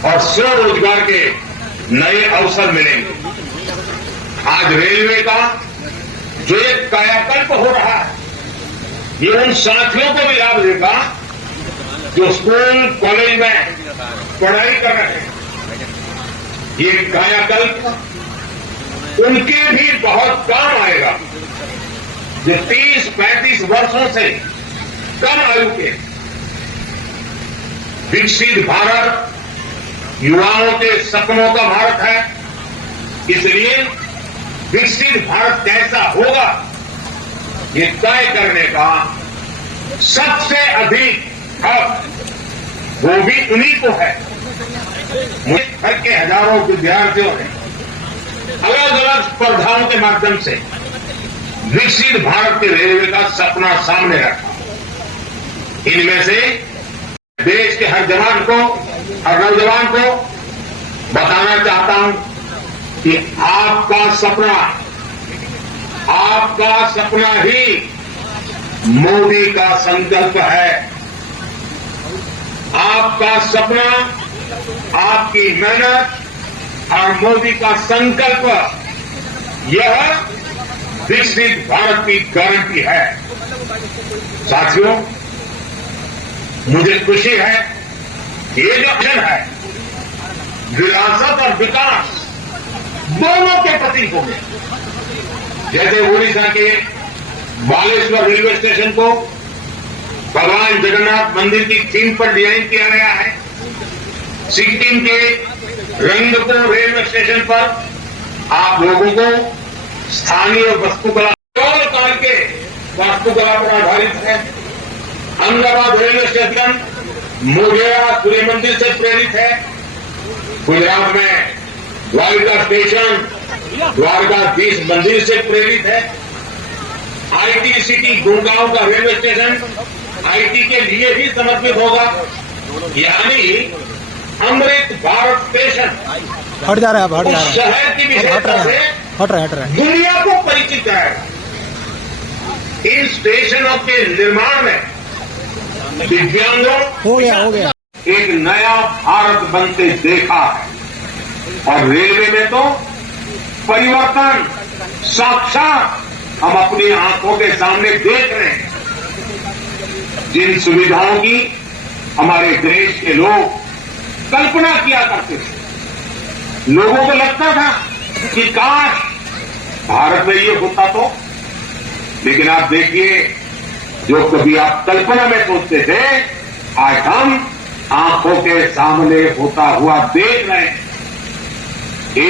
और स्वरोजगार के नए अवसर मिलेंगे। आज रेलवे का जो एक कायाकल्प हो रहा है, ये उन साथियों को भी लाभ देगा जो स्कूल कॉलेज में पढ़ाई कर रहे हैं। ये कायाकल्प उनके भी बहुत काम आएगा जो 30-35 वर्षों से कम आयु के। विकसित भारत युवाओं के सपनों का भारत है, इसलिए विकसित भारत कैसा होगा ये तय करने का सबसे अधिक हक वो भी उन्हीं को है। मुझे घर के हजारों विद्यार्थियों ने अलग अलग स्पर्धाओं के माध्यम से विकसित भारत के रेलवे का सपना सामने रखा। इनमें से देश के हर जवान को, हर नौजवान को बताना चाहता हूं कि आपका सपना ही मोदी का संकल्प है। आपका सपना, आपकी मेहनत और मोदी का संकल्प, यह विकसित भारत की गारंटी है। साथियों, मुझे खुशी है कि ये जो मिशन है, विरासत और विकास दोनों के प्रतीक होंगे। जैसे उड़ीसा के बालेश्वर रेलवे स्टेशन को भगवान जगन्नाथ मंदिर की थीम पर डिजाइन किया गया है। सिक्किम के रंगपुर रेलवे स्टेशन पर आप लोगों को स्थानीय वास्तुकला काल के वास्तुकला पर आधारित है। अहमदाबाद रेलवे स्टेशन मोढेरा सूर्य मंदिर से प्रेरित है। गुजरात में द्वारका स्टेशन द्वारकाधीश मंदिर से प्रेरित है। आईटी सिटी गुड़गांव का रेलवे स्टेशन आईटी के लिए ही समर्पित होगा। यानी अमृत भारत स्टेशन हट जा रहा है, उस शहर की विशेषता से हट रहा है। दुनिया को परिचित कराएगा। इन स्टेशनों के निर्माण में दिव्यांगों हो गया एक नया भारत बनते देखा है। और रेलवे में तो परिवर्तन साक्षात हम अपनी आंखों के सामने देख रहे हैं। जिन सुविधाओं की हमारे देश के लोग कल्पना किया करते थे, लोगों को लगता था कि काश भारत में ये होता तो। लेकिन आप देखिए जो कभी आप कल्पना में सोचते थे, आज हम आंखों के सामने होता हुआ देख रहे हैं।